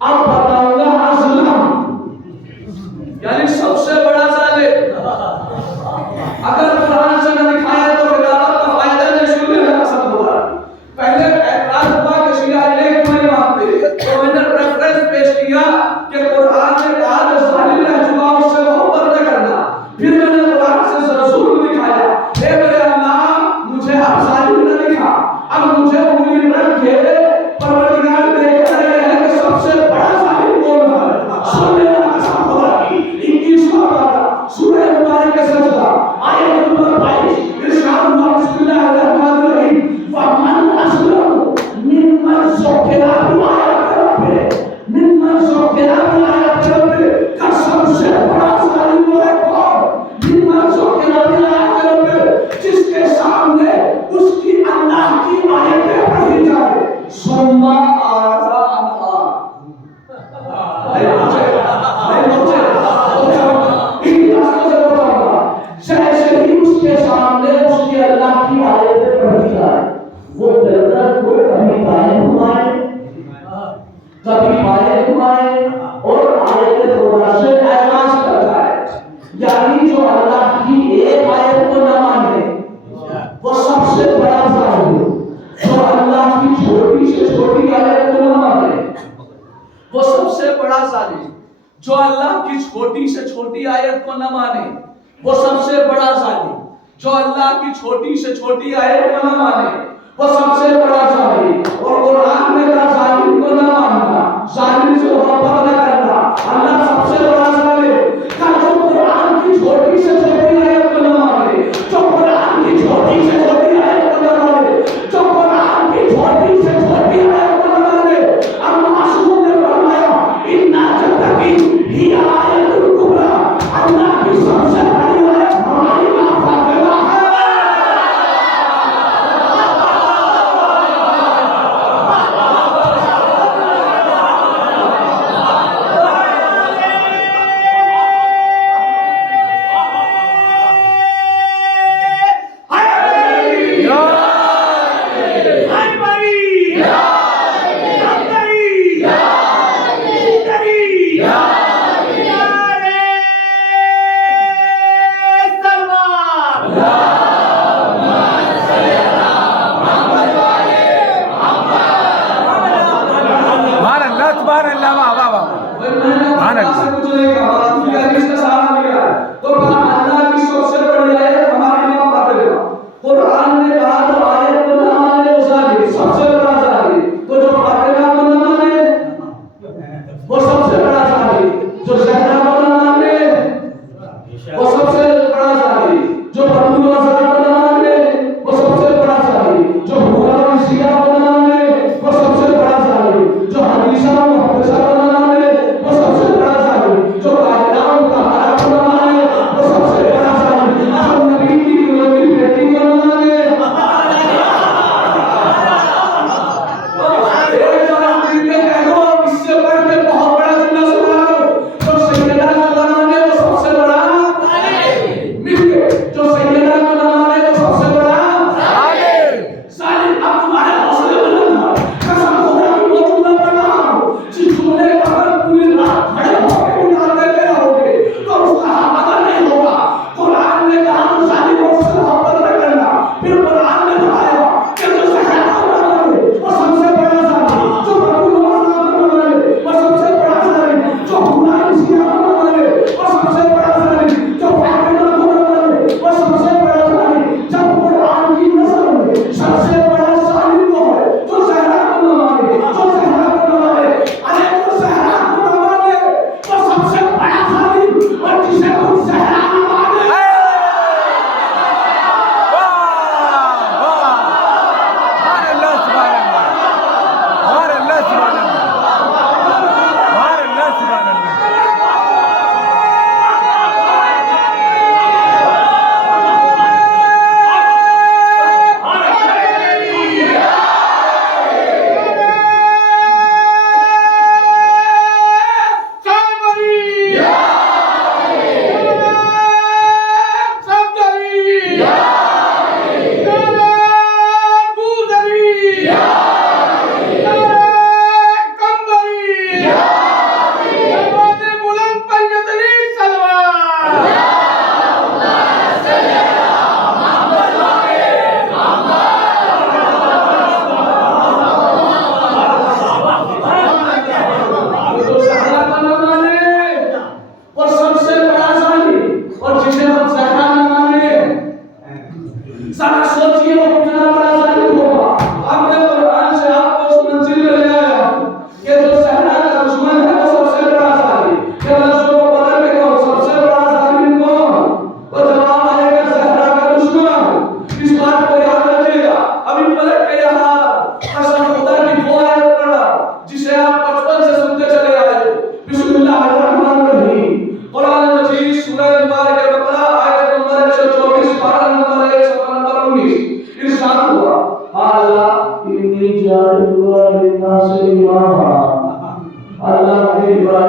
अब बताऊंगा असलम, यानी सबसे बड़ा जालिम। अगर कुरान से न दिखाया तो हिदायत का फायदा नहीं, शुरू में पसंद हुआ। पहले एतराज हुआ कि शिया एक नहीं मानते, तो मैंने रेफरेंस पेश किया कि कुरान ने कहा जो जालिम रह चुका उससे मोहब्बत न करना। फिर मैंने कुरान से रसूल दिखाया, हे मेरे अल्लाह मुझे अब जालिम न दिखा, अब मुझे उंगली रख के परवरदिगार देख रहे हैं कि सबसे बड़ा जालिम कौन है। सुन लेना कसम खुदा की, 21 पारा सूरह मुबारक का सजदा आयत नंबर 22 इरशाद हुआ बिस्मिल्लाहिर्रहमानिर्रहीम फमन असलम मिम्मन ज़ुकिरा बिआयाति मिम्मन ज़ुकिरा बिआयाति रब्बि, कसम से बड़ा जालिम वो है कौन। मिम्मन ज़ुकिरा बिआयाति रब्बि, जिसके सामने उसकी अल्लाह की आयतें पढ़ी जाए, सुम्मा आज़ा अनहा जैसे ही उसके सामने उसकी अल्लाह की आयतें पढ़ी जाए, वो दर्द को कभी बाएं घुमाए कभी बाएं घुमाए और आयतें खुदा से एलान करता है। यानी जो अल्लाह की एक आयत को न माने वो सबसे बड़ा जालिम, जो अल्लाह की छोटी से छोटी आयत को न माने वो सबसे बड़ा जालिम, जो अल्लाह की छोटी से छोटी आयत को न माने वो सबसे बड़ा जालिम, जो अल्लाह की छोटी से छोटी आयत को न माने वो सबसे बड़ा जालिम। और कुरान में कहा जालिम को न मानना, जालिम से मोहब्बत न करना, अल्लाह सबसे बड़ा जालिम का जो कुरान की छोटी से छोटी आयत को न माने, जो कुरान की छोटी से छोटी आयत को न माने, जो कुरान की छोटी से छोटी आयत को न माने। अब मासूम ने फरमाया इन्ना जतकी ही आयतुल कुबरा, अल्लाह की सबसे बड़ी आयत हमारी मां फातिमा है।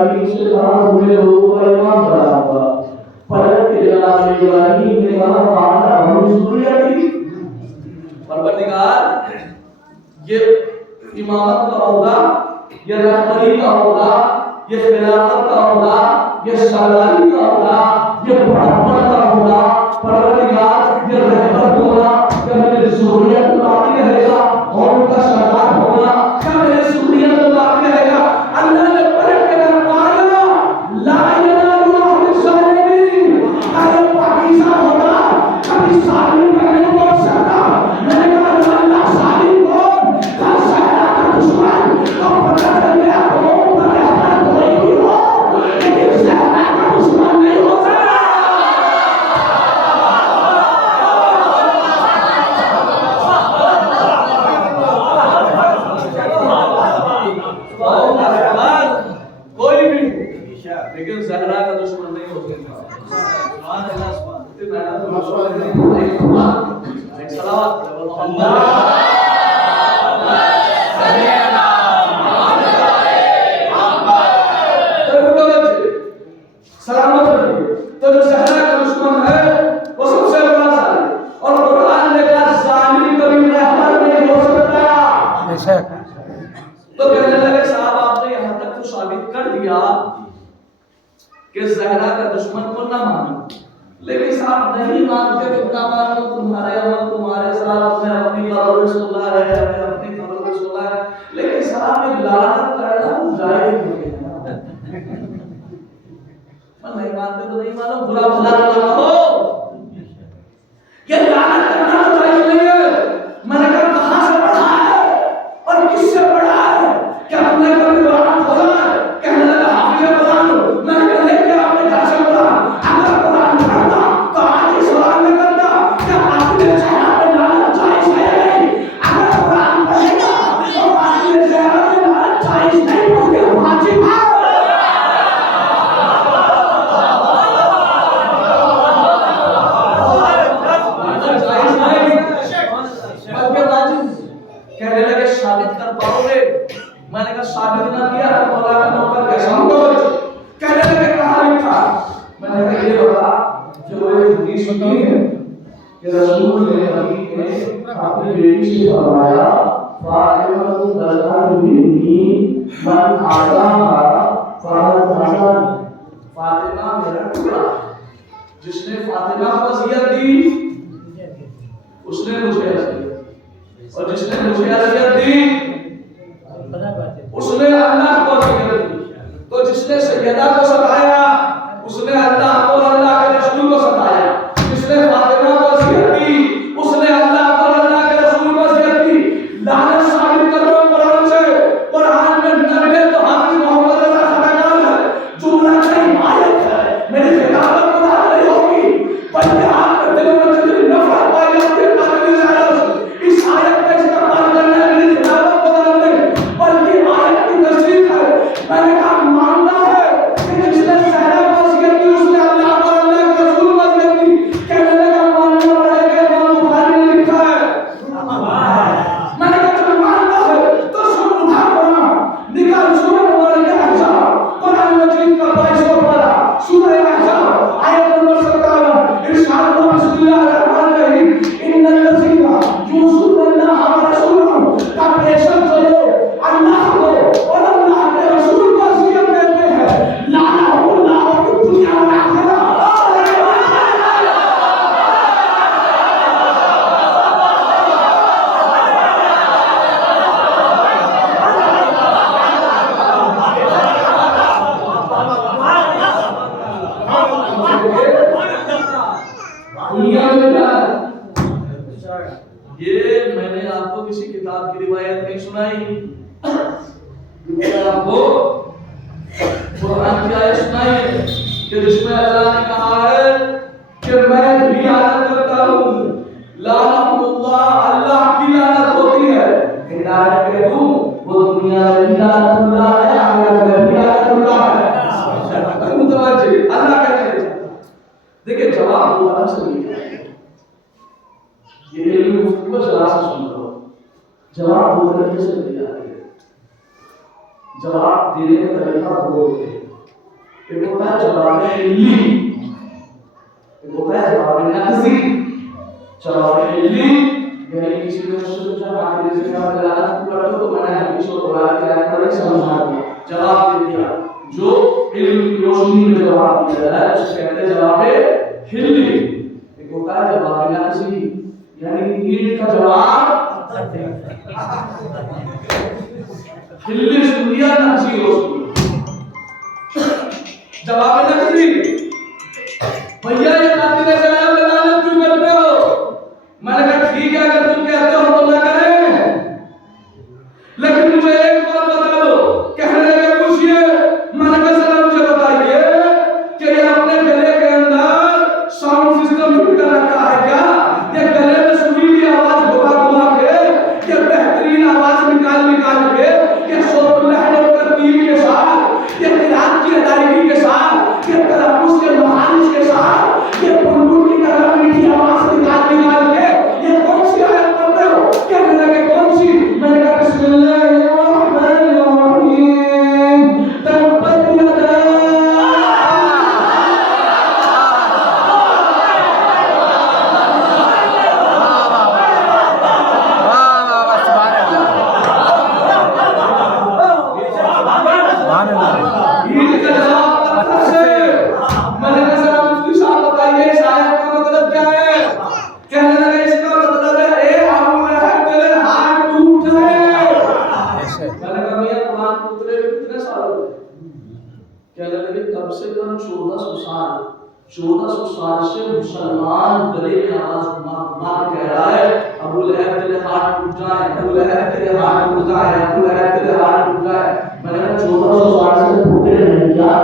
इब्राहिम से कहा तुम्हें लोगों का ईमान बढ़ा हुआ परवत के जनाब इब्राहिम ने कहा माना हम ज़ुर्रियती परवरदिगार ये इमामत का होगा ये रहबरी का होगा ये खिलाफत का होगा ये सरदारी का होगा ये बढ़ापा का होगा परवरदिगार ये रहबर होगा क्या मेरे ज़ुर्रियत बाकी रहेगा और उनका सरदार होगा क्या मेरे ज़ुर्रियत बाकी रहेगा अल्लाह ने परख के फरमाया ला यनालु अहद ज़ालिमीन अरे पाकिस्तान होगा कभी सालिम का नहीं हो सकता मैंने कहा अल्लाह सालिम कौन का सहरा का दुश्मन तो पता चल गया कौन का रहबर कोई भी हो लेकिन सहरा का दुश्मन नहीं हो सकता कोई भी लेकिन ज़हरा का दुश्मन नहीं हो सकता। एक सलावत सलामत रहिए। तो जो ज़हरा का दुश्मन है वो सबसे बड़ा जालिम और कुरान ने कहा जालिम कभी रहबर नहीं हो सकता। तो कहने लगे साहब आपने यहाँ तक तो साबित कर दिया कि ज़हरा का दुश्मन को ना मानो लेकिन साहब नहीं मानते तो ना मानो तुम्हारे अमल तुम्हारे साथ में अपनी कब्र सुला है हमें अपनी कब्र सुला है लेकिन साहब में लानत करना जायज नहीं है। नहीं मानते तो नहीं मानो बुरा भला ना कहो ये लानत करना जायज नहीं है। मैंने कहा कहां से पढ़ा है और किससे पढ़ा है क्या तुमने कभी कुरान खोला है कहने लगा हाफिज कुरान मैंने कहा लेके आपने घर से कुरान अगर कुरान पढ़ता तो आज ही सवाल न करता क्या आपने चेहरा पे लानत जायज है अगर कुरान पढ़ेगा तो आपने चेहरा पे लानत जायज नहीं बल्कि वाजिब है। कहने लगे साबित कर पाओगे मैंने कहा साबित ना किया तो मौला का नौकर कैसा होगा। कहने लगे कहां लिखा मैंने कहा ये बता जो एक हदीस सुनी है कि रसूल ने हदीस में अपनी बेटी से फरमाया फातिमा तुम दरगाह मिली मन आदा फातिमा फातिमा मेरा टुकड़ा जिसने फातिमा को वसीयत दी उसने मुझे वसीयत और जिसने मुझे अज़ियत दी उसने अल्लाह को अज़ियत दी। तो जिसने सैयदा को सताया उसने अल्लाह को और अल्लाह के रसूल को सताया। जिसने फातिमा को अज़ियत दी उसने अल्लाह को और अल्लाह के रसूल को अज़ियत दी। लानत साबित कर रहा हूं कुरान से। कुरान में न मिले तो हाफिज मोहम्मद रज़ा खताकान है जुमला नहीं आयत है मेरी खिताबत खुदा नहीं होगी बल्कि आपके दिलों में जितनी नफरत पाई जाती है कातिल ज़ालिम इस आयत का इस्तेमाल करना मेरी खिताबत खुदा नहीं बल्कि आयत की तस्दीक है। मैंने कहा मानता है कि जिसने सहरा को वसीयत की उसने अल्लाह को और अल्लाह के रसूल को वसीयत की। कहने लगा मानना पड़ेगा इमाम बुखारी ने लिखा है। मैंने कहा जब मानता है तो सुन उठा कुरान निकाल सूरह मुबारक अहज़ाब कुरान मजीद का 22वां पारा सूरह अहज़ाब आयत नंबर 57 इरशाद हुआ बिस्मिल्लाहिर रहमानिर रहीम इन्नल लज़ीना यूज़ूनल्लाह व रसूलहु का बेशक जो लोग अल्लाह को और अल्लाह के रसूल को वसीयत देते हैं लानहुल्लाह फी दुनिया व आखिरह। दुनिया में ये मैंने आपको किसी किताब की रिवायत नहीं सुनाई मैंने आपको कुरान की आयत सुनाई है कि जिसमें अल्लाह ने कहा है कि मैं भी लानत करता हूँ लानतुल्लाह अल्लाह की लानत होती है हिदायत कह दूं वो दुनिया में भी लानतुल्लाह है आखिरत में भी लानतुल्लाह है। मुतवज्जे अल्लाह कहते हैं देखिए जवाब दो तरह से मिलता है ये इल्म गुफ्तगू जरा से सुन लो जवाब दो तरीके से मिल जाते हैं। जवाब देने का तरीका दो होते हैं एक होता है जवाब हिल्ली, एक होता है जवाब नक्सी। जवाब हिल्ली यानी किसी ने मुझसे पूछा बात करने से क्या दलालत करते हो तो मैंने हदीस और कुरान की आयत पढ़ समझा दिया, जवाब दे दिया। जो इल्म की रोशनी में जवाब दिया है उसे कहते हैं जवाब हिल्ली। एक होता है जवाब नक्सी यानी ईंट का जवाब हिल्ली सुनिया नक्सी रोशनी। जवाब नक्सी भैया ये कातिल से आया दलालत क्यों करते हो? मैंने कहा ठीक है अगर तुम कहते हो तो मैं करें, लेकिन मुझे एक बात बता दो। कहने लगे पूछिए। मैंने कहा सर मुझे बताइए कि ये अपने गले के अंदर साउंड सिस्टम फिट कर रखा है क्या? ये गले में सुरीली आवाज घुमा घुमा के, ये बेहतरीन आवाज निकाल निकाल के, ये शोर लहर और तरतीब के साथ, ये किरात की अदायगी के साथ, ये तलफ्फुज़ के महारिज के साथ, ये बुलबुल की तरह मीठी आवाज निकाल निकाल के ये कौन सी आयत पढ़ते हो? कहने लगे कौन सी? मैंने कहा बिस्मिल्लाहिर्रहमानिर्रहीम तब्बत यदा कम से कम 1400 साल से मुसलमान गले में आवाज घुमा कह रहा है अबू लहब तेरे हाथ टूट जाए, अबू लहब तेरे हाथ टूट जाए, अबू लहब तेरे हाथ टूट जाए। मैंने कहा 1400 साल से टूटे नहीं क्या?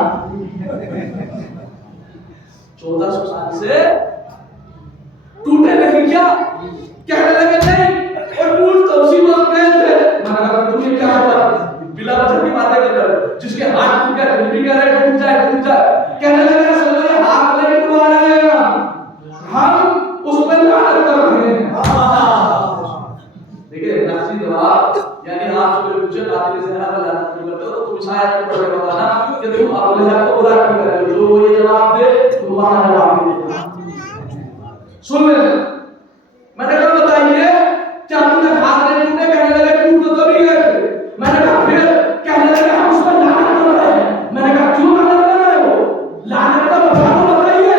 1400 साल से टूटे नहीं क्या? कहने लगे नहीं और टूट तो उसी वक्त गए थे। मैंने कहा तुझे क्या हुआ? बिला वजह की बातें कर रहे हो, जिसके हाथ टूट गए तुम भी कह रहे टूट जाए टूट जाए। कहने लगे सल्लल्लाहु हाथ नहीं टूटा रहे हैं, हम उस पर लानत कर रहे हैं। देखिए नक्सी जवाब यानी आप जो मुझे कातिल से हरा लानत क्यों करते हो तो तुम शायद पढ़ के बताना कि तुम अबू लहब को बुरा क्यों कर रहे हो। जो वो ये जवाब दे तुम वहां जवाब दे। सुन ले मैंने कहा बताइए क्या तुमने हाथ नहीं टूटे? कहने लगे टूट तो तभी गए थे। मैंने कहा फिर? कहने लगे हम उस पर लानत कर रहे हैं। मैंने कहा क्यों लानत कर रहे हो? लानत का बता दो बताइए।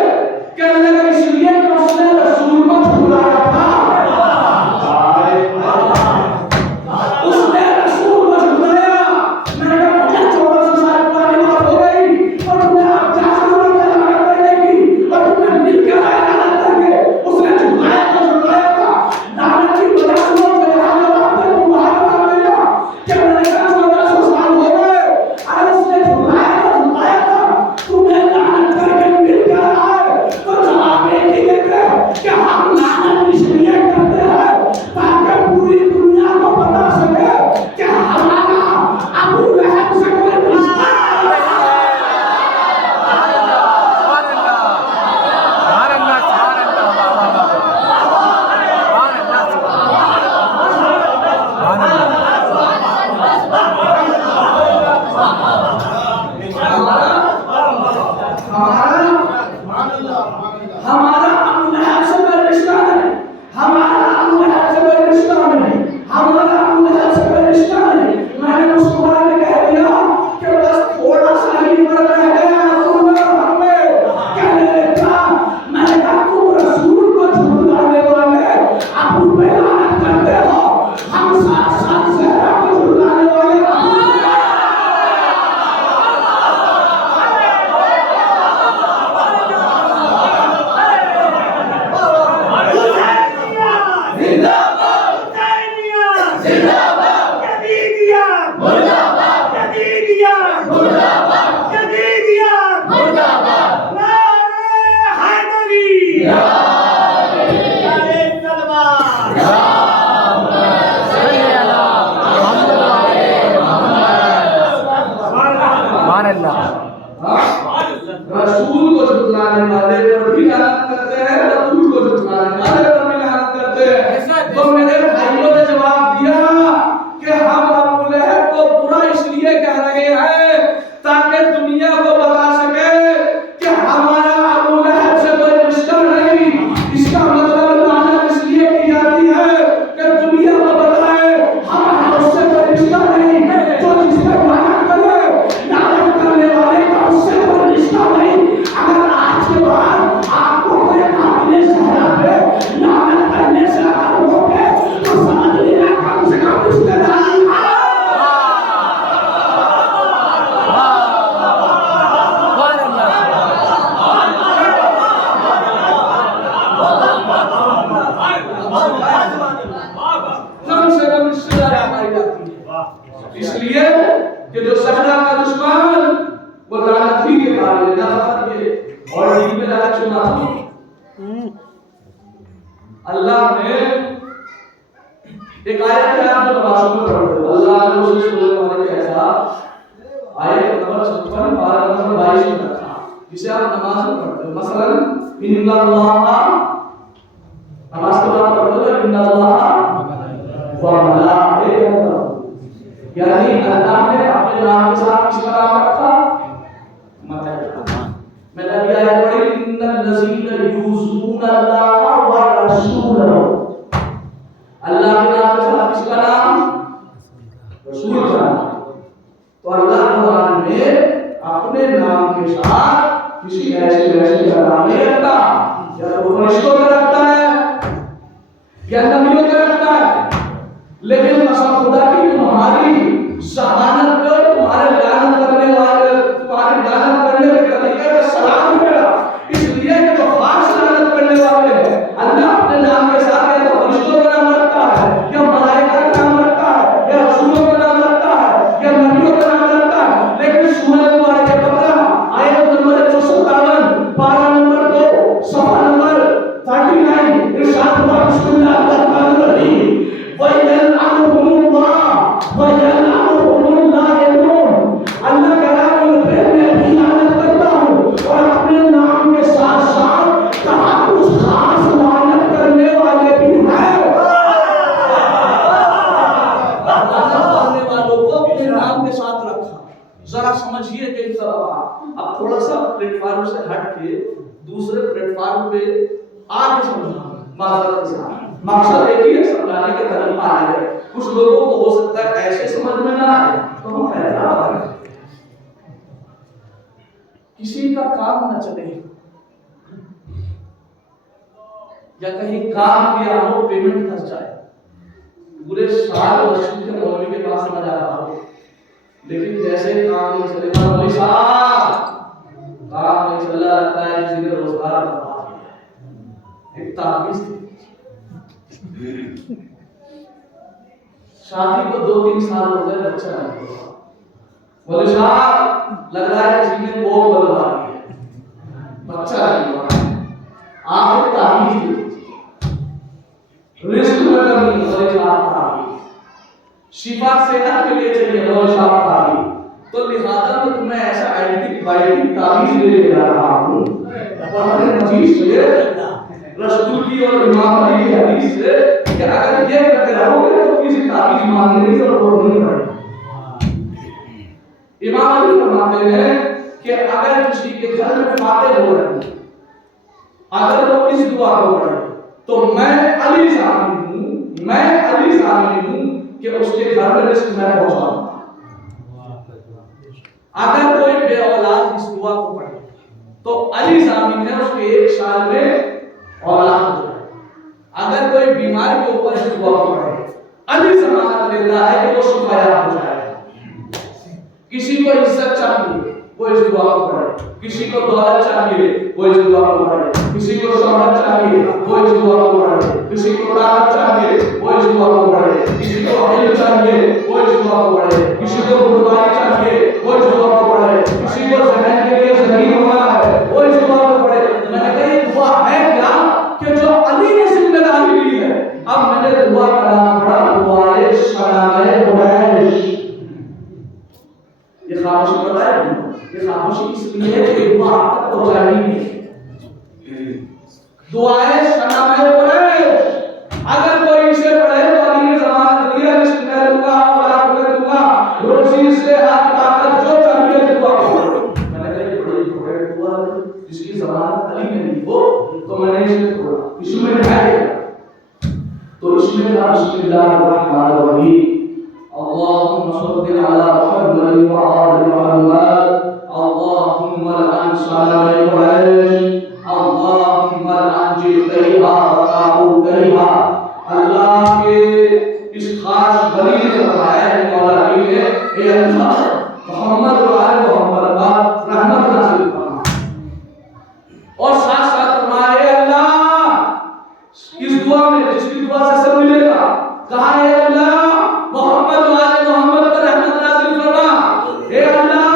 कहने लगे इसलिए कि उसने रसूल को झुठलाया था। उसने रसूल को झुठलाया। मैंने कहा मुझे 1400 साल पुरानी बात हो गई और तुमने अब क्या जरूरत है लानत करने की? और तुमने मिलकर आए लानत करके उसने झुठलाया तो झुठलाया था। लानत की वजह से वो मेरा जवाब दे तुम वहां जवाब देगा। क्या मैंने कहा 1400 साल हो गए और उसने झुठलाया तो झुठलाया था, तुमने लानत करके मिलकर आए तो जवाब एक ही देते कि हम लानत इसलिए करते हैं ताकि पूरी दुनिया को पता सके कि हमारा अबू लहब से कोई रिश्ता हमारा अबू लहब से कोई रिश्ता नहीं, हमारा अबू लहब से कोई रिश्ता नहीं, हमारा अबू लहब से कोई रिश्ता नहीं। मैंने मुस्कुरा के कह दिया कि बस थोड़ा सा ही फर्क रह गया तुम और हम में। कहने लगा मैंने कहा तुम रसूल को झुठलाने वाले अबू पे लानत करते हो, हम साथ साथ ज़हरा को झुठलाने वाले अबू रसूल को झुठलाने वाले पर भी लानत करते हैं, रसूल को झुठलाने वाले पर भी लानत करते हैं। तो मेरे भाइयों ने जवाब दिया कि हम अबू लहब को बुरा इसलिए कह रहे हैं ताकि दुनिया को बता सके नमाज में पढ़ते हो। अल्लाह ने उसे बोलने वाले कैसा आयत नंबर 56 पारा नंबर 22 में रखा, जिसे आप नमाज में पढ़ते हो। मसलन इन्नल्लाह, नमाज के बाद पढ़ते हो इन्नल्लाह व मलाइकतहु, यानी अल्लाह ने अपने नाम के साथ किसका नाम रखा? मलाइका। मैंने अभी आयत पढ़ी इन्नल्लज़ीना यूज़ूनल्लाह व रसूलहु, अल्लाह के नाम के साथ किसका नाम? रसूल का नाम। तो अल्लाह कुरान में अपने नाम के साथ किसी ऐसे का नाम नहीं रखता, या तो फरिश्तों का रखता है या नबियों का रखता है, लेकिन कसम खुदा की तुम्हारी शहादत पे और तुम्हारे लानत करने वाले, तुम्हारे लानत करने के तरीके का सलाम मेरा, इसलिए कि जो खास लानत करने वाले हैं अल्लाह अपने नाम के साथ या तो फरिश्तों का नाम रखता है, या मलाइका का नाम रखता है, या रसूलों का नाम रखता है, या नबियों का नाम रखता है। लेकिन सूरह मुबारक के 15 आयत नंबर 157 पारा नंबर 2 सफा नंबर 39 इरशाद हुआ बिस्मिल्लाहिर रहमानिर रहीम व यलअनुहुमुल्लाह व यलअनुहुमुल लाइनून, अल्लाह का नाम उन पे मैं भी लानत करता हूं और अपने नाम के साथ साथ कहा उस खास लानत करने वाले भी हैं। करने वालों को अपने नाम के साथ रखा। जरा समझिए कि अब थोड़ा सा प्लेटफॉर्म से हट के दूसरे प्लेटफॉर्म पे आके समझना, माजरत से मकसद एक ही है, समझाने का तरीका है। कुछ लोगों को हो सकता है ऐसे समझ में ना आए, तो हम पहला करें किसी का काम न चले या कहीं काम किया हो पेमेंट फंस जाए, पूरे साल मस्जिद के मौलवी के पास समझ आ रहा हो, लेकिन जैसे काम नहीं चलेगा मौलवी साहब काम नहीं चल रहा, लगता है किसी ने रोजगार बर्बाद किया। एक ताबीज थी, शादी को 2-3 साल हो गए, बच्चा नहीं हुआ, मौलवी साहब लग रहा है किसी ने कोख बदलवा दिया, बच्चा नहीं हुआ। आप एक ताबीज थी, रिस्क में कमी मौलवी साहब ताबीज, शिफा सेहत के लिए चाहिए मौलवी साहब ताबीज, तो लिहाजा मैं तुम्हें ऐसा एंटीबायोटिक ताबीज ले जा रहा हूं कुरान मजीद से, रसूल की और इमाम अली की हदीस से, कि अगर ये करते रहोगे तो किसी ताबीज मांगने की जरूरत नहीं पड़ेगी। इमाम अली फरमाते हैं कि अगर किसी के घर में फातिह हो रही है, अगर वो इस दुआ को पढ़े तो मैं अली सामिल हूं कि उसके घर में रिस्क मैं पहुंचाऊंगा। अगर कोई बे औलाद इस दुआ को पढ़े तो अली सामिल है उसके 1 साल में औलाद हो जाए। अगर कोई बीमार के ऊपर इस दुआ को पढ़े, अली जमानत लेता है कि वो शिफायाब हो जाएगा। किसी को इज्जत चाहिए वो इस दुआ को पढ़े, किसी को दौलत चाहिए वो इस दुआ को पढ़े, किसी को शोहरत चाहिए वो इस दुआ को पढ़े, किसी को ताकत चाहिए वो इस दुआ को पढ़े, किसी को इल्म चाहिए वो इस दुआ को पढ़े, किसी को गुरुबानी चाहिए वो इस दुआ को पढ़े, किसी को ज़हन के लिए ज़हीन होना है वो इस दुआ को पढ़े। मैंने कहा ये दुआ है क्या कि जो अली ने जिम्मेदारी ली है। अब मैंने दुआ का नाम पढ़ा दुआए सलामे कुरैश। ये खामोशी पता है, ये खामोशी इसलिए है कि दुआ आप तक पहुंचाई नहीं। दुआए सलामे कुरैश, अगर कोई इसे पढ़े तो अली ने जमानत दी है, रिस्क दूंगा, औलाद दूंगा, रोजी से हाथ ताकत जो चाहिए दुआ करो। मैंने कहा ये बड़ी इंपॉर्टेंट दुआ है, जिसकी जमानत अली ने दी हो, तो मैंने इसे पढ़ा। इसमें है तो इसमें था बिस्मिल्लाहिर रहमानिर रहीम, अल्लाहुम्मा सल्लि अला मुहम्मद व आलि मुहम्मद, अल्लाहुम्मा अन सलामे कुरैश, अल्लाहुम्मा अंजिल करीहा व काबू करीहा। अल्लाह के इस खास वली ने फरमाया है मौला अली ने, ए अल्लाह मोहम्मद व आले मोहम्मद पर रहमत नाज़िल फरमा। और साथ साथ फरमाया अल्लाह इस दुआ में, जिसकी दुआ से सब मिलेगा, कहा है अल्लाह मोहम्मद व आले मोहम्मद पर रहमत नाज़िल फरमा। ए अल्लाह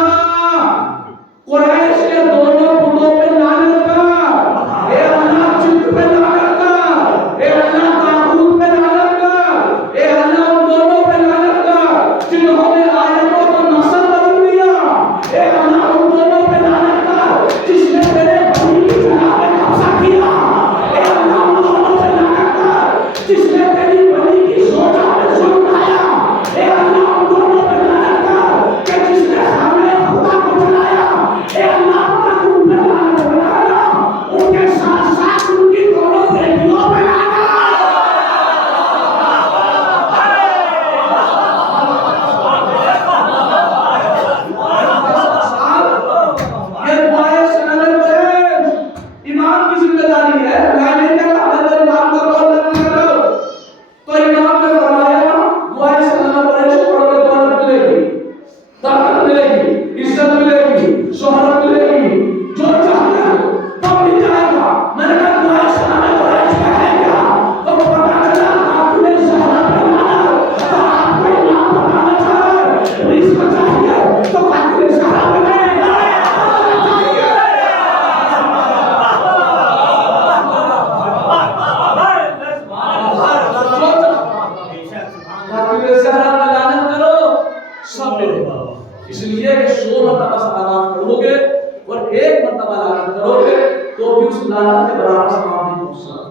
सुलाना के बराबर सवाब नहीं पहुंच सकता।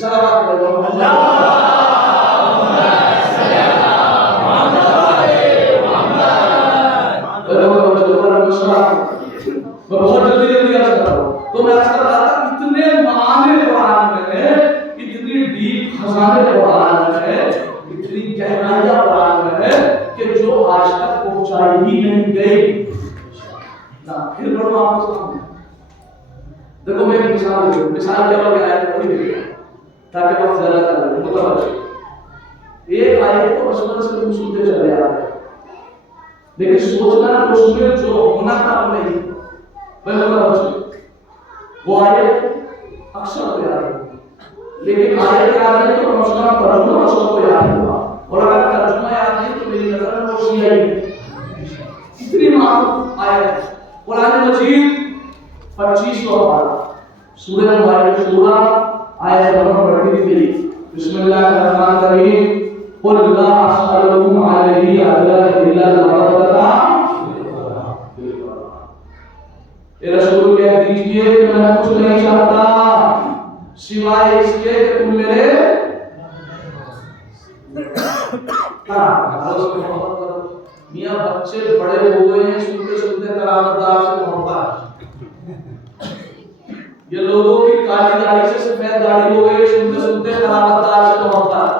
सलावत करो अल्लाह बहुत जल्दी जल्दी आ सकता हूं। तो मैं ऐसा रहा था इतने माने कुरान में है, इतनी डीप खजाने कुरान में है, इतनी गहराइयां कुरान में है कि जो आज तक पहुंचाई ही नहीं गई ना। फिर बड़ो आपको सामने देखो, मैं एक मिसाल दूं। मिसाल क्या होगी आयत पढ़ी ताकि वक्त ज्यादा कर ले। मतलब एक आयत को बचपन से तुम सुनते चले आ रहे, लेकिन सोचना कि उसमें जो होना था वो नहीं। वो आयत अक्सर को याद होगी, लेकिन आयत याद नहीं तो कम से कम तर्जुमा सबको याद होगा। और अगर तर्जुमा याद नहीं तो मेरी नजर में वो शिया ही इतनी मारूफ आयत कुरान मजीद 2500 पारा सूरह मुबारक सूरा आयत नंबर 33। बिस्मिल्लाहिर्रहमानिर्रहीम कुल ला असअलुकुम अलैहि अजरन इल्ला अल-मवद्दता। ए रसूल कह दीजिए कि मैं कुछ नहीं चाहता सिवाय इसके कि तुम मेरे मियां बच्चे बड़े हो गए हैं सुनते सुनते करामतदार से मोहब्बत। ये लोगों की काली दाढ़ी से सफेद दाढ़ी हो गई सुनते सुनते करामतदार से मोहब्बत।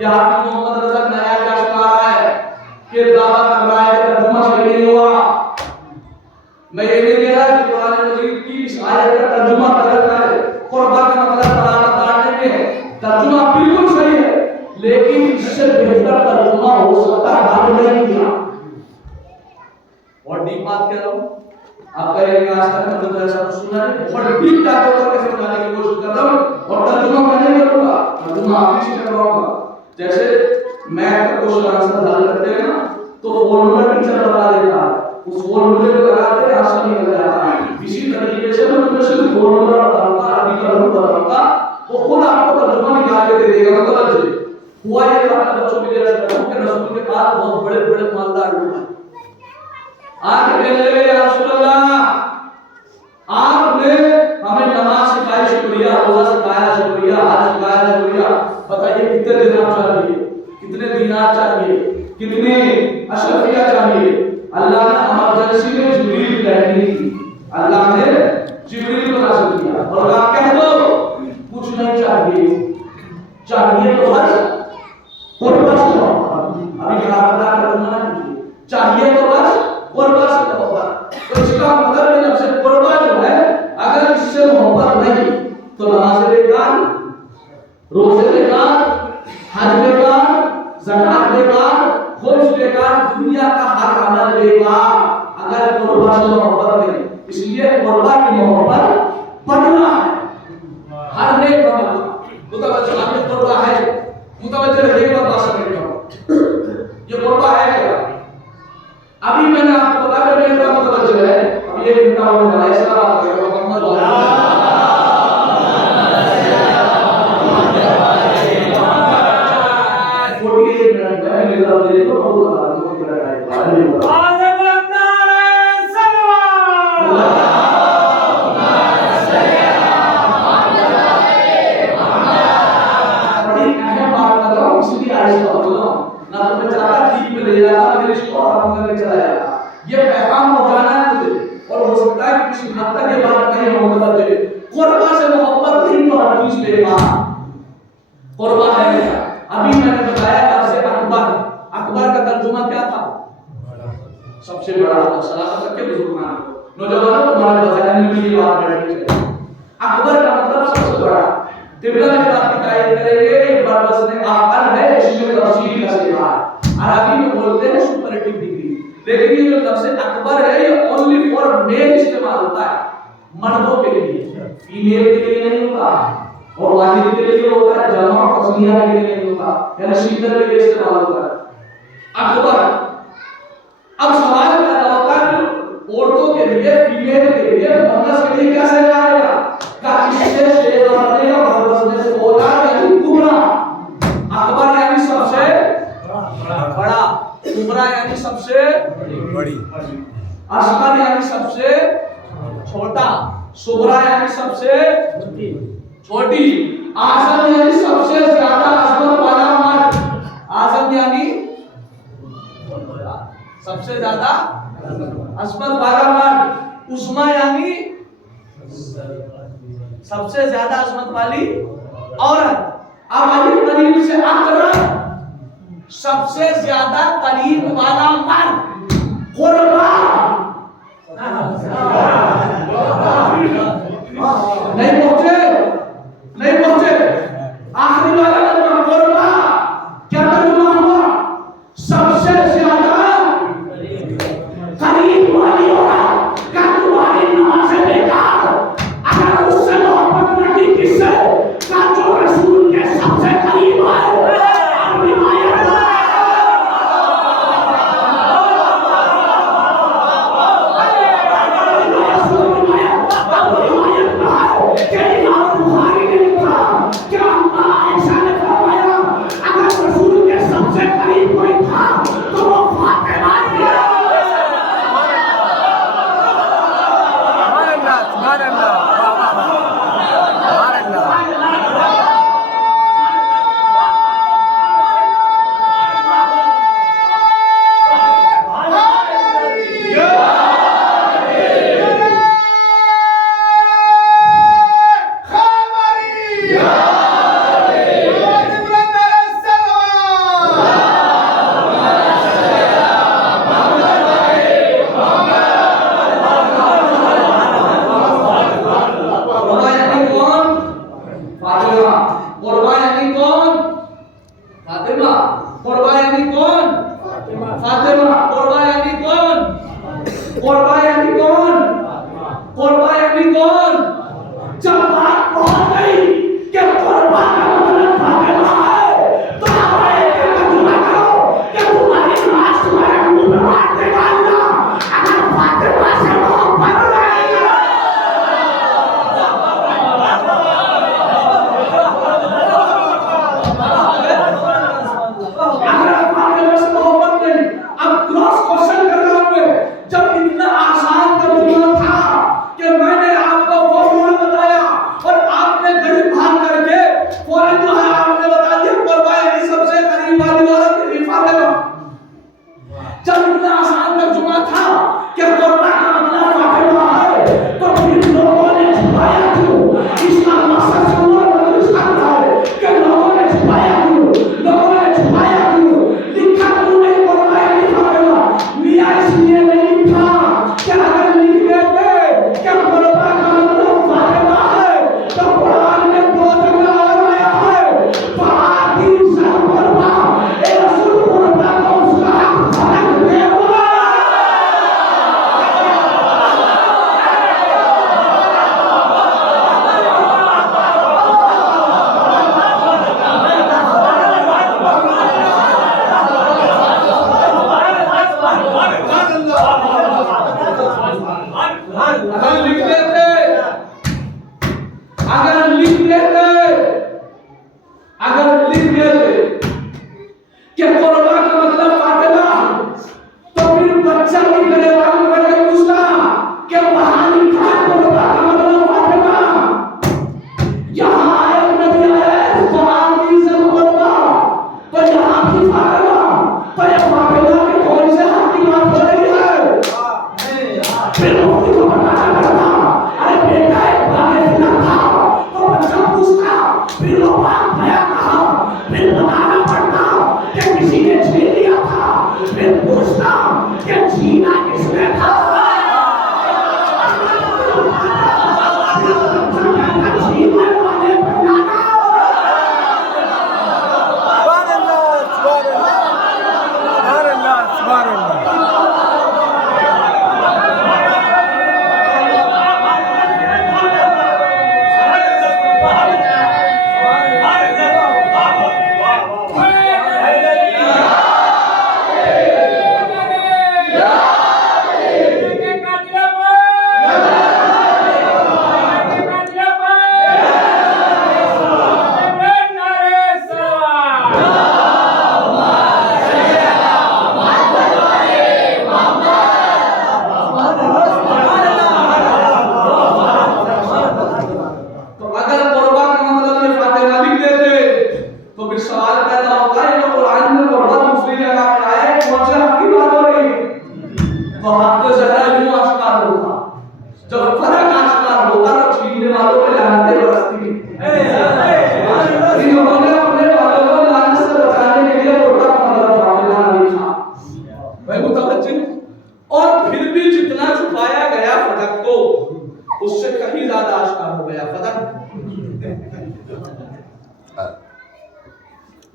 ये हाफिज मोहम्मद रजा नया क्या सुना रहा है कि दावा कर रहा है कि तर्जुमा सही नहीं हुआ। मैं ये नहीं कह रहा कि कुरान मजीद की इस आयत का तर्जुमा गलत है, कुर्बान का मतलब करामतदार नहीं है, तर्जुमा बिल्कुल सही है, लेकिन इससे बेहतर तर्जुमा हो सकता है। आपने नहीं किया और डीप बात कह रहा हूं। आप कहेंगे आज तक हमने तो ऐसा सुना नहीं, बहुत डीप जाके ऊपर कैसे बताने की कोशिश कर रहा हूं और तर्जुमा मैं नहीं करूंगा, तर्जुमा आप ही से करवाऊंगा। जैसे मैथ का क्वेश्चन आंसर हल करते हैं ना तो फॉर्मूला टीचर बता देता है, उस फॉर्मूले को लगाते हैं आंसर निकल जाता है। इसी तरीके से मैं तुम्हें सिर्फ फॉर्मूला बताऊंगा, अधिकरण बताऊंगा, वो खुद आपको तर्जुमा निकाल के दे देगा। मतलब हुआ ये कि अपने बच्चों के लिए रसूल के पास बहुत बड़े बड़े मालदार लोग हैं। आके कहने लगे या रसूल अल्लाह, आपने हमें नमाज सिखाई शुक्रिया, रोजा सिखाया शुक्रिया, हज सिखाया शुक्रिया, बताइए कितने दिनार चाहिए, कितने दीनार चाहिए, कितने अशरफिया चाहिए। अल्लाह ने इमरजेंसी में जिब्रील कहनी थी, अल्लाह ने जिब्रील को नाज़िल किया और कहा कह दो कुछ नहीं चाहिए तो बस कुर्बा से मोहब्बत। अभी करामतदार का तर्जुमा कीजिए, चाहिए तो बस कुर्बा से मोहब्बत। तो इसका मतलब है जब से कुर्बा जो है अगर इससे मोहब्बत नहीं तो नमाज बेकार, रोजे बेकार, हज बेकार, ज़कात बेकार, खुर्ज बेकार, दुनिया का हर अमल बेकार अगर कुर्बा से मोहब्बत नहीं। इसलिए कुर्बा की मोहब्बत पढ़ना है हर नेक अमल। मुतवज्जो आपके कुर्बा है, मुतवज्जो रहिएगा बात समझ लो ये कुर्बा है क्या। अभी मैंने आपको बताया मेरा मुतवज्जो है, अभी एक घंटा होने वाला है, ऐसा बात करेगा मोहम्मद ये पैगाम पहुंचाना है मुझे। और हो सकता है कि किसी हद तक ये बात नहीं मोहब्बत दे, कुर्बा से मोहब्बत नहीं तो हर चीज बेकार कुर्बा है। अभी मैंने बताया आपसे अकबर, अकबर का तर्जुमा क्या था, सबसे बड़ा। सलाम करके बुजुर्गान नौजवानों तुम्हारे बजाय में भी बात बैठनी चाहिए। अकबर का मतलब सबसे बड़ा। तिब्बत में बात की तारीफ करेंगे, एक बार बस ने आकर है इसमें तफसील का सेवा अरबी में बोलते हैं सुपरलेटिव डिग्री, लेकिन ये जो लफ्ज़ अकबर है ये ओनली फॉर मेल इस्तेमाल होता है, मर्दों के लिए, फीमेल के लिए नहीं होता। और वाहिद के लिए होता है, जमा और तस्निया के लिए नहीं होता, यानी सिंगल के लिए इस्तेमाल होता है अकबर। अब सवाल पैदा होता है कि औरतों के लिए, फीमेल के लिए, मर्द के लिए क्या सही आएगा का इससे शेर बनने का बरबसने से बोला यानी कुबरा। अकबर यानी सबसे बड़ा, कुबरा यानी सबसे बड़ी, असगर यानी सबसे छोटा, सुगरा यानी सबसे छोटी, आजम यानी सबसे ज्यादा अजमत वाला मर्द, आजम यानी सबसे ज्यादा अजमत वाला मर्द, उस्मा यानी सबसे ज्यादा अजमत वाली औरत। अब आइए करीब से अकरम, सबसे ज्यादा करीब वाला मर्द, कुर्बा। नहीं पहुंचे, नहीं पहुंचे, आखिरी वाला तर्जुमा कुर्बा। क्या तर्जुमा हुआ? सबसे ज्यादा करीब वाली औरत। क्या तुम्हारी नमाज़ें बेकार? अगर उससे मोहब्बत न की किससे? क्या जो रसूल के सबसे करीब है?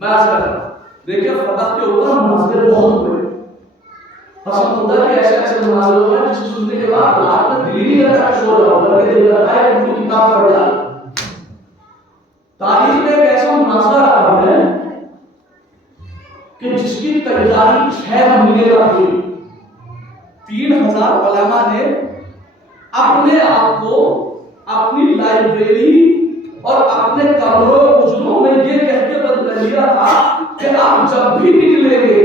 मैं आज कर रहा हूं। देखिए फतह के ऊपर मुनाज़रे बहुत हुए, कसम खुदा के ऐसे ऐसे मुनाज़रे हुए जिसे सुनने के बाद रात में दिल ही नहीं करता शोर हो, बल्कि दिल करता है कि उनकी किताब पढ़ डाल। तारीख में एक ऐसा मुनाज़रा रहा है कि जिसकी तैयारी 6 महीने तक हुई। 3000 उलमा ने अपने आप को अपनी लाइब्रेरी और अपने कमरों उजलों में ये कह के बंद कर लिया था कि आप जब भी निकलेंगे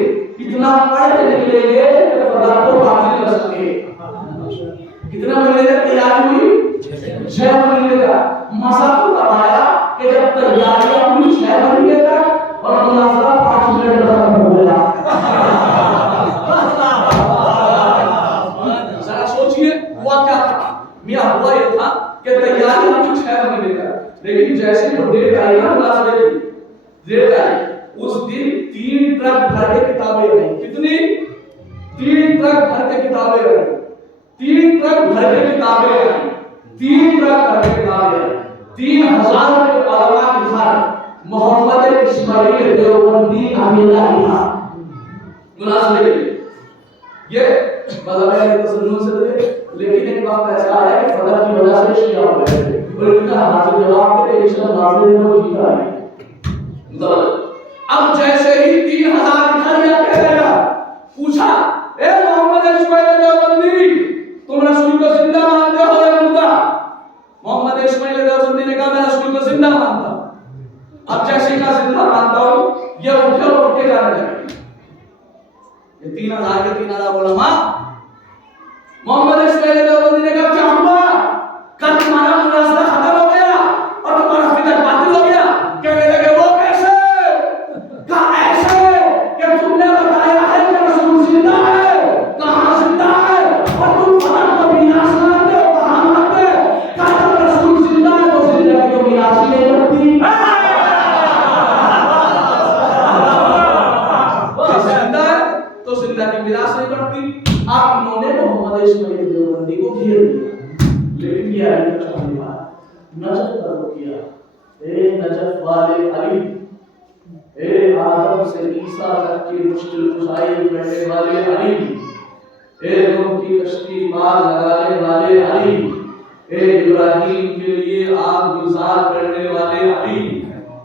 इतना पढ़ के निकलेंगे कि खुदा को हासिल कर सके। कितना महीने तक तैयारी हुई? 6 महीने तक। मसा तो तब आया कि जब तैयारियां हुई 6 महीने तक और मुनाज़रा 5 मिनट में खत्म हो गया। जरा सोचिए हुआ क्या था। मियां हुआ ये था कि तैयारी हुई 6 महीने तक, लेकिन जैसे वो डेट आई ना मुनाज़रे की, डेट आई उस दिन 3 ट्रक भर के किताबें आई। कितनी? 3 ट्रक भर के किताबें आई। 3 ट्रक भर के किताबें आई। 3 ट्रक भर के किताबें आई। 3000 के उलमा के घर मोहम्मद इस्माइल देवबंदी अमीला था मुनाज़रे के लिए। ये मज़हब तसन्नुन से थे, लेकिन एक वक्त ऐसा आया कि फतह की वजह से शिया हो गए और इनका हाजिर जवाब के पेश नाज़िर को जीता है। अब जैसे ही 3000 घर जाके गया, पूछा ए मोहम्मद इस्माइल देवबंदी, तुम रसूल को जिंदा मानते हो या मुर्दा? मोहम्मद इस्माइल देवबंदी ने कहा मैं रसूल को जिंदा मानता हूं। अब जैसे का जिंदा मानता हूं, ये उठे और उठ के जाने लगे। ये 3000 के 3000 उलमा। मोहम्मद इस्माइल देवबंदी ने कहा क्या हुआ? कल तुम्हारा मुनाज़रा खत्म हो गया और तुम्हारा फितह बातिल हो गया। कहने लगे वो कैसे? कहा ऐसे कि तुमने बताया है कि रसूल जिंदा है, कहां जिंदा है? और तुम फतह को विनाश मानते हो, कहां मानते? कहा रसूल जिंदा है तो जिंदगी को विनाश ही नहीं करती। जिंदा है तो जिंदगी विनाश नहीं करती। आप इन्होंने मोहम्मद इस्माइल देवबंदी को घेर लिया, लेकिन ये अली का चाहने वाला नजफ का रुख किया। ए नजफ वाले अली, ए आदम से ईसा तक की मुश्किल कुशाई करने वाले अली, ए नूह की कश्ती पार लगाने वाले अली, ए इब्राहीम के लिए आग गुजार करने वाले अली,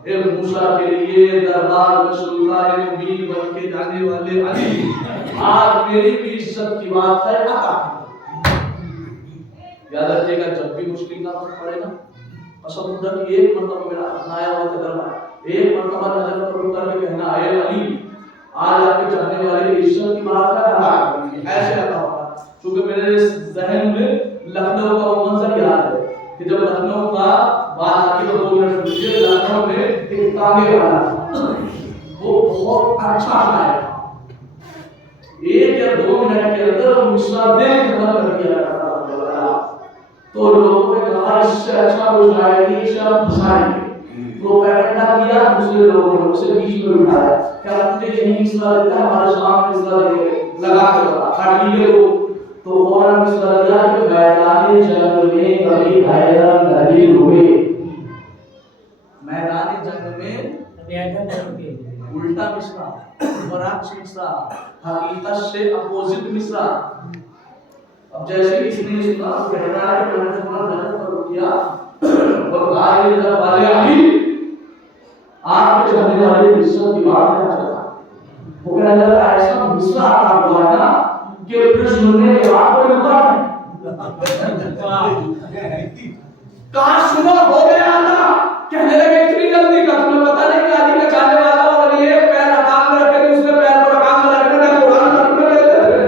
ए मूसा के लिए दरबार में सुल्तान मुबीन बन के जाने वाले अली। आज मेरी भी इज्जत की बात है। याद रखिएगा जब भी मुश्किल का वक्त पड़े ना, कसम खुदा की एक मरतबा मेरा अपनाया हुआ तजर्बा, एक मरतबा नजर पर रुक करके कहना ए अली, आज आपके चाहने वाले की इज्जत की बात है, ऐसे आता होगा। क्योंकि मेरे जहन में लखनऊ का वो मंजर याद है कि जब लखनऊ का बात आती है तो 2 मिनट रुकिए। लखनऊ में एक तांगे वाला था, वो बहुत अच्छा शायर था। 1 या 2 मिनट के अंदर वो मिसरा दिल खत्म कर दिया था। तो लोगों ने कहा इससे अच्छा वो शायरी शब्द फसाएंगे, प्रोपेगेंडा किया। दूसरे लोगों ने उसे बीच में उठाया, क्या तुझे यही मिसरा देता है, हमारे सामने मिसरा लगा के बता हट लिए लोग। तो फौरन मिसरा दिया कि मैदान जंग में कभी हैदर नहीं हुए। मैदान जंग में उल्टा मिसरा, बरअक्स मिसरा, हकीकत से अपोजिट मिसरा। अब जैसे इसने सुना कहना है कि मैंने सुना नजर पर किया और आए नजर वाले अली, आपके चाहने वाले इज्जत की बात है। वो कहने लगा ऐसा मिसरा आता हुआ ना कि फिर सुनने के बाद कोई रुका नहीं। कहां सुना हो गया था, कहने लगे इतनी जल्दी का तुम्हें पता नहीं कि अली का चाहने वाला और अली एक पैर रकाम में रखे दूसरे पैर पर रकाम में रखने का कुरान खत्म कर देते थे।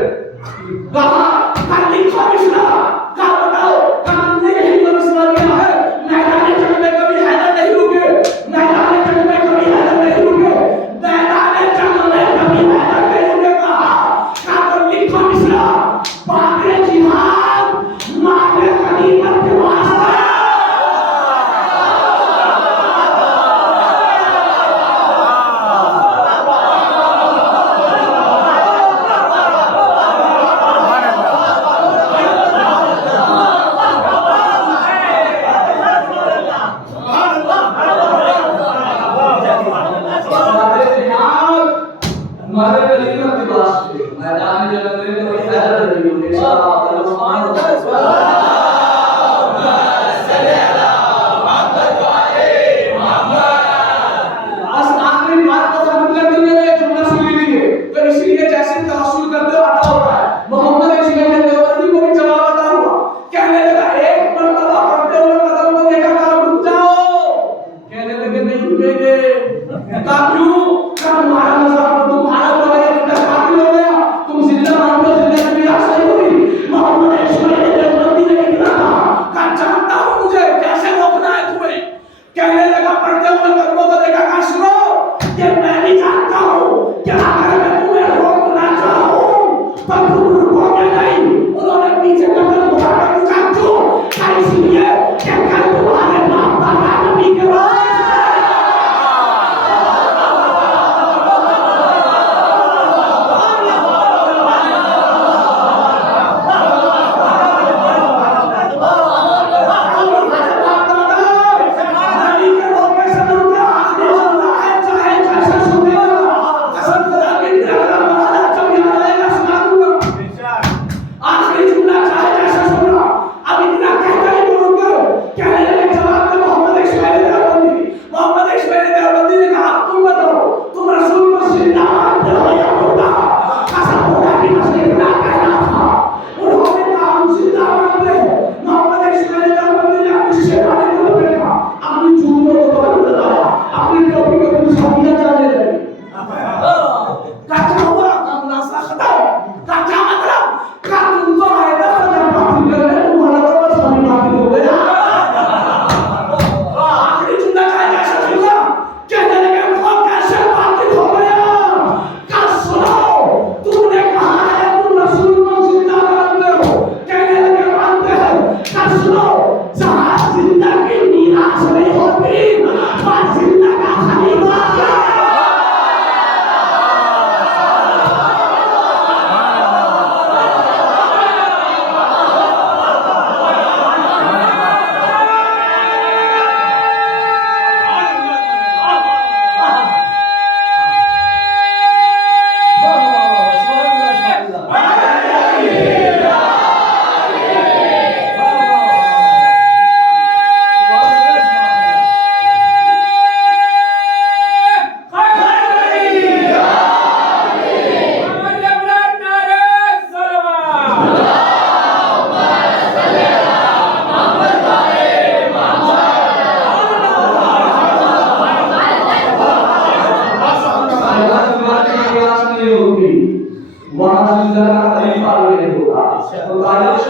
कहा लिखा मिसरा, कहा बताओ कहा हमने यही तो मिसरा दिया है, मैदान जंग में कभी हैदर नहीं रुके, मैदान जंग में कभी हैदर नहीं रुके, मैदान जंग में कभी हैदर नहीं रुके। कहा तो लिखा मिसरा, बागरे जिहाद मारे गनीमत के वास्ते।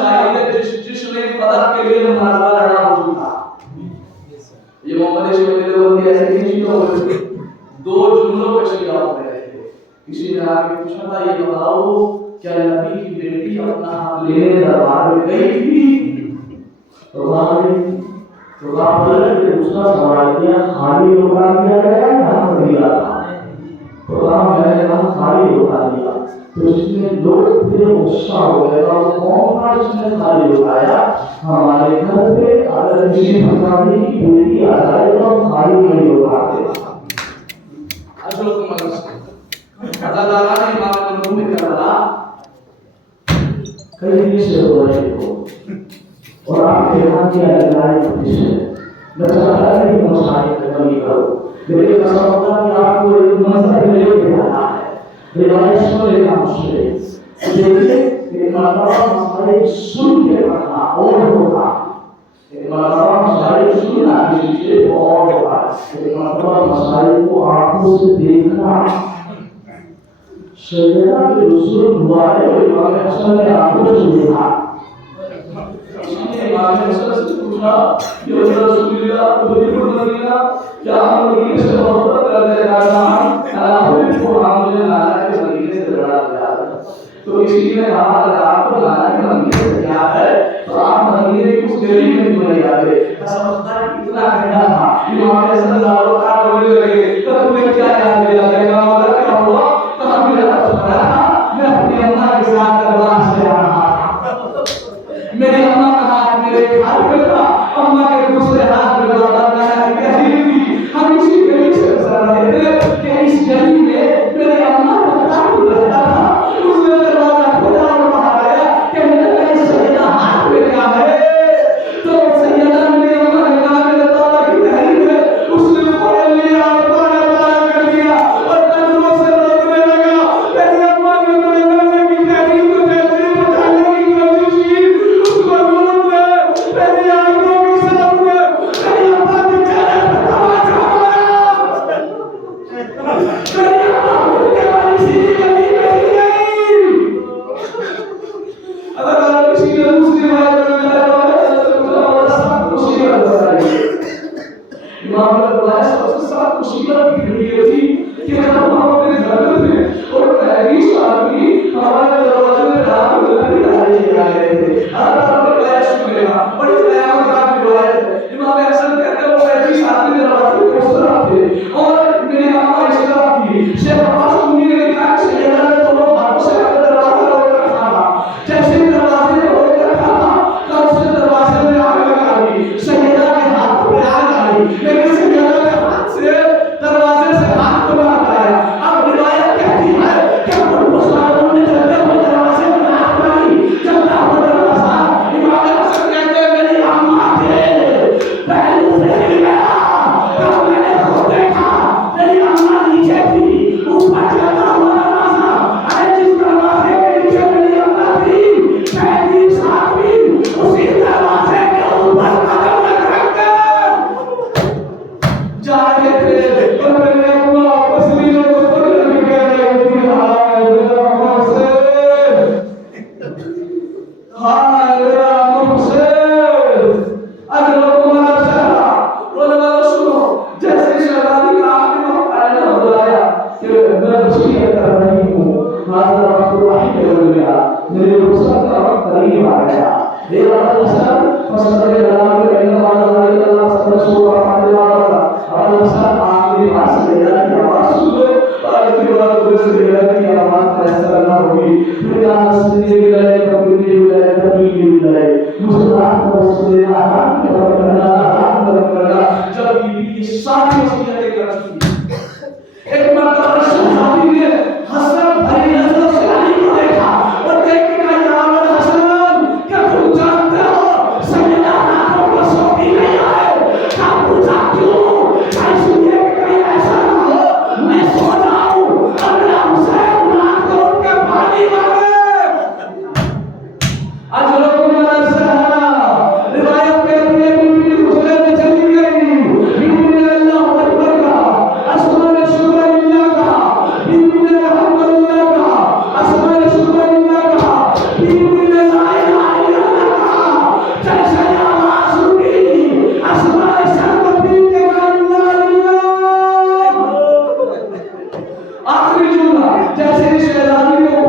चाहिए जिसने फतह के लिए मुनाज़रा लड़ा मौजूद था। ये मोहम्मद शरीफ ऐसे नहीं हो गए, दो जुमलों पे शिया हो गए थे। किसी ने आके पूछा था ये बताओ क्या नबी की बेटी अपना हाथ लेने दरबार में गई थी? तो वहां पर दूसरा सवाल किया, खाली लौटा दिया गया या हाथ दिया था? तो मैंने कहा खाली लौटा दिया। तो इसमें लोग फिर गुस्सा हो गए, कौन था जिसने खाली लौटाया? हमारे घर पे अगर किसी भगवानी की बेटी आ जाए तो हम खाली नहीं लौटाते। असल को अल्लाह ने इमाम को भी कहा कहीं से हो रहे हो और आपके यहाँ की अलगाई है, मैं चाहता है कि मसाइल पे कमी करो, लेकिन मैं समझता हूँ कि आपको एक मसला लेके आना है, रिवायत सुन लेना मुश्किल है। देखिए एक मरतबा मसाइल सुन के पढ़ना और होगा, एक मरतबा मसाइल सुनना किसी से और होगा, एक मरतबा मसाइल को आंखों से देखना। सैयदा के रसूल हुआ है और इमाम हसन ने आंखों से देखा। इमाम हसन से पूछा कि रसूलुल्लाह तो बिल्कुल मदीना क्या हम मदीने से मोहब्बत करते हैं? अल्लाह को हमने लाना के मदीने से लड़ा दिया। तो किसी ने कहा अगर आपको लाना के मदीने से क्या है तो आप मदीने की उस गली में क्यों नहीं आते? समझता है इतना कहना था। इमाम हसन लालो का बोलने लगे तो तुम्हें क्या याद दिला देगा? मगर क्या हुआ? तो हम मेरा सुना था मैं अपनी अम्मा के साथ दरबार से आ रहा था, मेरी अम्मा का हाथ मेरे हाथ में था, अम्मा के दूसरे हाथ में बाबा नाना कह रही थी हम इसी गली से गुजर रहे थे कि इस गली में मेरी अम्मा का काबू रहता था। उसने दरवाजा खोला और बाहर आया, कहने लगा सैयदा हाथ में क्या है? तो सैयदा मेरी अम्मा ने कहा मेरे बाबा की तहरीर है। उसने फौरन लिया और बारह कर दिया और कंधों से रोकने लगा। मेरी अम्मा ने मेरे नाना की तहरीर को जैसे बचाने की कोशिश की, उसको रोक ले, मेरी आंखों के सामने मेरी अम्मा के चेहरे पे तमाचा मारा। मेरी अम्मा उनके वाली सीधी गली में ही गई। अगर किसी ने दूसरी बात कर दिया तो सब मुसीबत हो जाएगी। इमाम अब्बास सबसे साथ मुसीबत की घड़ी थी कि जब हम अपने घर में थे और पहली आदमी हमारे दरवाजे में रात को लकड़ी डालने आ रहे थे। अल्लाह ने कया सुनेगा बड़ी कयामत का रिवायत है। इमाम हसन कहते हैं वो पहली आदमी दरवाजे पे उस तरफ थे और मेरी अम्मा इस तरफ थी। शेख अब्बास उन्हीं ने लिखा कि सैयदा ने दोनों हाथों से अपना दरवाजा रोक रखा था। जैसे दरवाजे को रोक रखा था तो उसने दरवाजे में आग लगा दी, सैयदा के हाथ में आग आई, लेकिन सैयदा के हाथ से दरवाजे से हाथ को ना हटाया। अब रिवायत कहती है कि मुसलमानों ने चलते हुए दरवाजे में हाथ मारी, चलता हुआ दरवाजा इमाम हसन कहते हैं मेरी अम्मा के पहलू से गिर गया। तब मैंने खुद देखा मेरी अम्मा नीचे थी, ऊपर चलता हुआ दरवाजा, अरे जिस दरवाजे के नीचे मेरी अम्मा थी पहली साथी उसी दरवाजे के ऊपर कदम रख कर जा रहे थे और मेरे अम्मा पसलीनों को पकड़ के कह रही थी हाय मेरा मुहसिन, हाय मेरा मुहसिन। अगर तुम्हारा चेहरा बोले वाला सुनो, जैसे शहजादी का आखिरी वक्त आया ना बुलाया कि मैं वसीयत कर रही हूँ, हाज़िर रसूलुल्लाह के बोलिया मेरे रुखसत का वक्त करीब आ गया। ये बात सर फसल के दलाल के कहने वाला अल्लाह सब रसूल और आखिरी बात से लेकर की आवाज सुने और उसके बाद दूसरे से लेकर की आवाज ऐसा ना होगी फिर आवाज सुनने के लिए कभी मिले मुस्कुराहट को सुनना हाथ में करना जब बीवी सारी वसीयतें कर चुकी। एक मर्तबा शहजादी ने हसरत भरी नजरों से अली को देखा और देख के कहा या अबुल हसन क्या तुम जानते हो सैयदा रातों को सोती नहीं है? क्या पूछा क्यों? इसलिए कहीं ऐसा ना हो मैं सो जाऊं और मेरा हुसैन रात को उठ के पानी मांगे। अजरकुम अलसहरा रिवायत में अपने बीवी हुसैन ने चली गई, बीवी ने अल्लाह अकबर भी झूलना, जैसे इस शहजादी को